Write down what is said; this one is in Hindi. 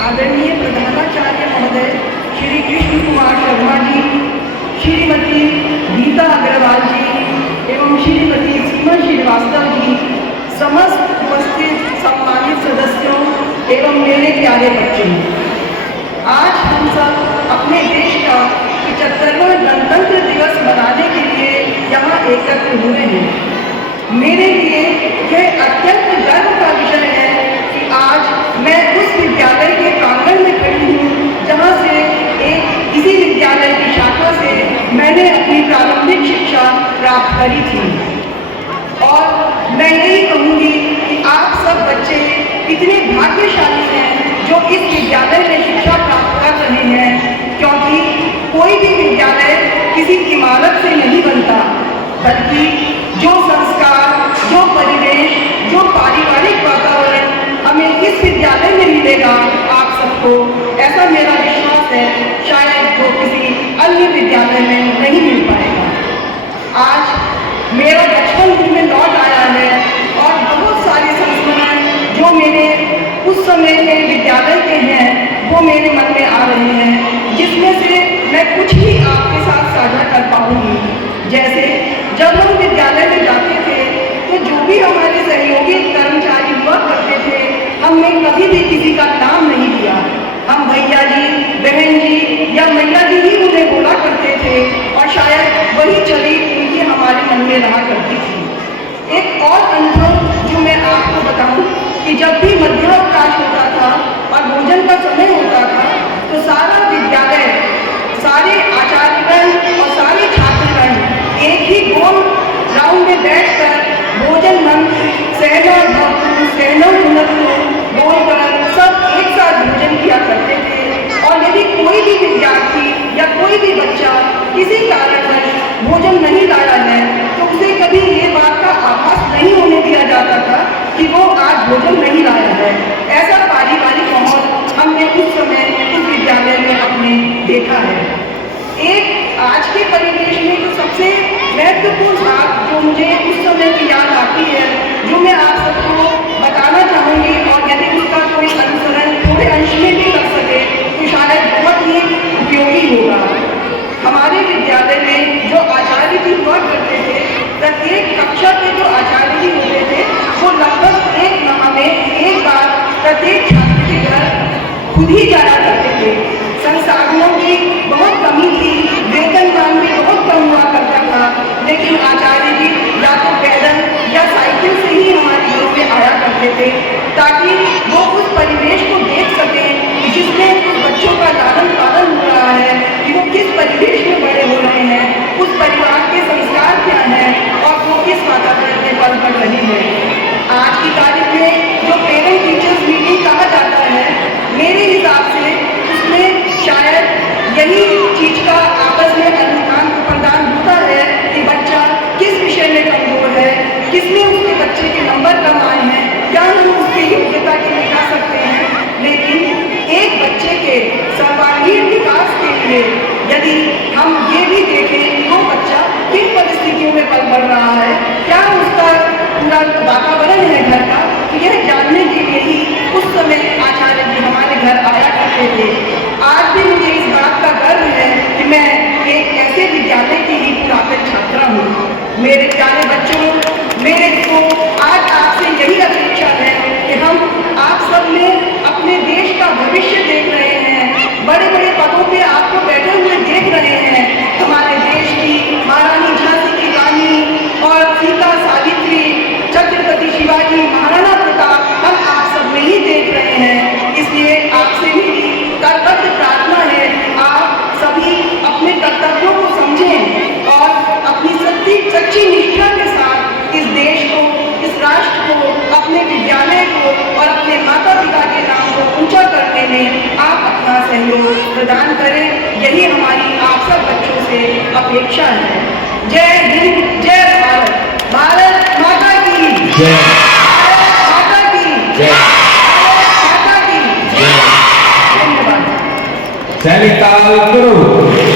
आदरणीय प्रधानाचार्य महोदय श्री कृष्ण कुमार शर्मा जी, श्रीमती गीता अग्रवाल जी एवं श्रीमती सीमा श्रीवास्तव जी, समस्त उपस्थित सम्मानित सदस्यों एवं मेरे प्यारे बच्चों, आज हम सब अपने देश का 75वां गणतंत्र दिवस मनाने के लिए यहाँ एकत्र हुए हैं। मेरे लिए यह अत्यंत गर्व का विषय है कि आज मैं उस विद्यालय के प्रांगण में खड़ी हूँ जहाँ से इसी विद्यालय की शाखा से मैंने अपनी प्रारंभिक शिक्षा प्राप्त करी थी। और मैं यही कहूँगी कि आप सब बच्चे इतने भाग्यशाली हैं जो इस विद्यालय में शिक्षा प्राप्त कर रहे हैं, क्योंकि कोई भी विद्यालय किसी इमारत से नहीं बनता, बल्कि जो संस्कार, जो परिवेश, जो पारिवारिक वातावरण हमें इस विद्यालय में मिलेगा आप सबको, ऐसा मेरा विश्वास है, शायद वो किसी अन्य विद्यालय में नहीं मिल पाएगा। आज मेरा बचपन दिल में लौट आया है और बहुत सारे संस्मरण जो मेरे उस समय के विद्यालय के हैं वो मेरे मन में आ रहे हैं, जिसमें से मैं कुछ ही आपके साथ साझा कर पाऊंगी। जैसे जब हम विद्यालय में जाते थे तो जो भी हमारे सहयोगी कर्मचारी हुआ करते थे, हमने कभी भी किसी का नाम नहीं लिया। हम भैया जी, बहन जी या मैया जी ही उन्हें बोला करते थे और शायद वही छवि उनकी हमारे मन में रहा करती थी। एक और अनुभव जो मैं आपको बताऊं कि जब भी मध्यावकाश होता था और भोजन का समय होता था तो सारा विद्यालय, सारे आचार्यगण और सारे छात्रगण एक ही गोल राउंड में बैठकर भोजन मंत्र, सहना भक्ति, सहना हुनर बोलकर सब एक साथ भोजन किया करते थे। और यदि कोई भी विद्यार्थी या कोई भी बच्चा किसी कारणवश भोजन नहीं लाया है तो उसे कभी ये बात का आभास नहीं होने दिया जाता था कि वो आज भोजन नहीं लाया है। ऐसा पारिवारिक माहौल हमने उस समय उस विद्यालय में अपने देखा है। एक आज के परिवेश में जो सबसे महत्वपूर्ण बात जो मुझे उस समय की याद आती है, जो मैं आप सबको बताना चाहूँगी, और यदि उसका कोई अनुसरण थोड़े अंश में भी कर सके तो शायद बहुत ही उपयोगी होगा। हमारे विद्यालय में जो आचार्य जी हुआ करते थे, प्रत्येक कक्षा के जो आचार्य जी होते थे वो लगभग एक माह में एक बार प्रत्येक छात्र के घर खुद ही जाया करते थे। संसाधनों की बहुत कमी थी, वेतनमान भी बहुत कम हुआ करता था, लेकिन आचार्य जी या तो पैदल या साइकिल से ही हमारे घरों में आया करते थे, ताकि वो उस परिवेश को देख सकें जिसमें बच्चों का लालन पालन हो रहा है, कि वो किस परिवेश में बड़े हो रहे हैं, उस परिवार के संस्कार क्या हैं और वो किस वातावरण में पल बढ़ रही है। आज की तारीख में जो पेरेंट टीचर्स मीटिंग कहा जाता है, मेरे हिसाब से उसमें शायद यही चीज का आपस में अनुमान प्रदान होता है कि बच्चा किस विषय में कमजोर है, किसमें उसके बच्चे के नंबर कम आए हैं, क्या हम उसकी योग्यता के मिटा सकते हैं। लेकिन एक बच्चे के सर्वांगीण विकास के लिए यदि हम ये भी देखें कि वो बच्चा किन परिस्थितियों में पल बढ़ रहा है, क्या उसका पूरा वातावरण है घर का, तो यह जानने के लिए ही उस समय आचार्य जी हमारे घर आया करते थे। आज भी मुझे इस बात का गर्व है कि मैं एक ऐसे विद्यालय की ही पुरातन छात्रा हूँ। मेरे प्यारे बच्चों, मेरे को आज आपसे यही अपेक्षा है कि हम आप सब में अपने देश का भविष्य देख रहे हैं, बड़े बड़े पदों पे आपको बैठे हुए देख रहे हैं। हमारे देश की महारानी झांसी की रानी और सीता सावित्री, छत्रपति शिवाजी, महाराणा प्रताप, हम आप सब में ही देख रहे हैं। इसलिए आपसे मेरी कर्तव्य प्रार्थना है, आप सभी अपने कर्तव्यों को समझें और अपनी सच्ची निष्ठा के साथ इस देश को, इस राष्ट्र को, अपने विद्यालय को और अपने माता पिता के नाम को ऊंचा करने में आप अपना सहयोग प्रदान करें। यही हमारी आप सब बच्चों से अपेक्षा है। जय हिंद, जय भारत, भारत माता की जय, माता की जय, माता की जय। धन्यवाद। सैनिक ताल करो।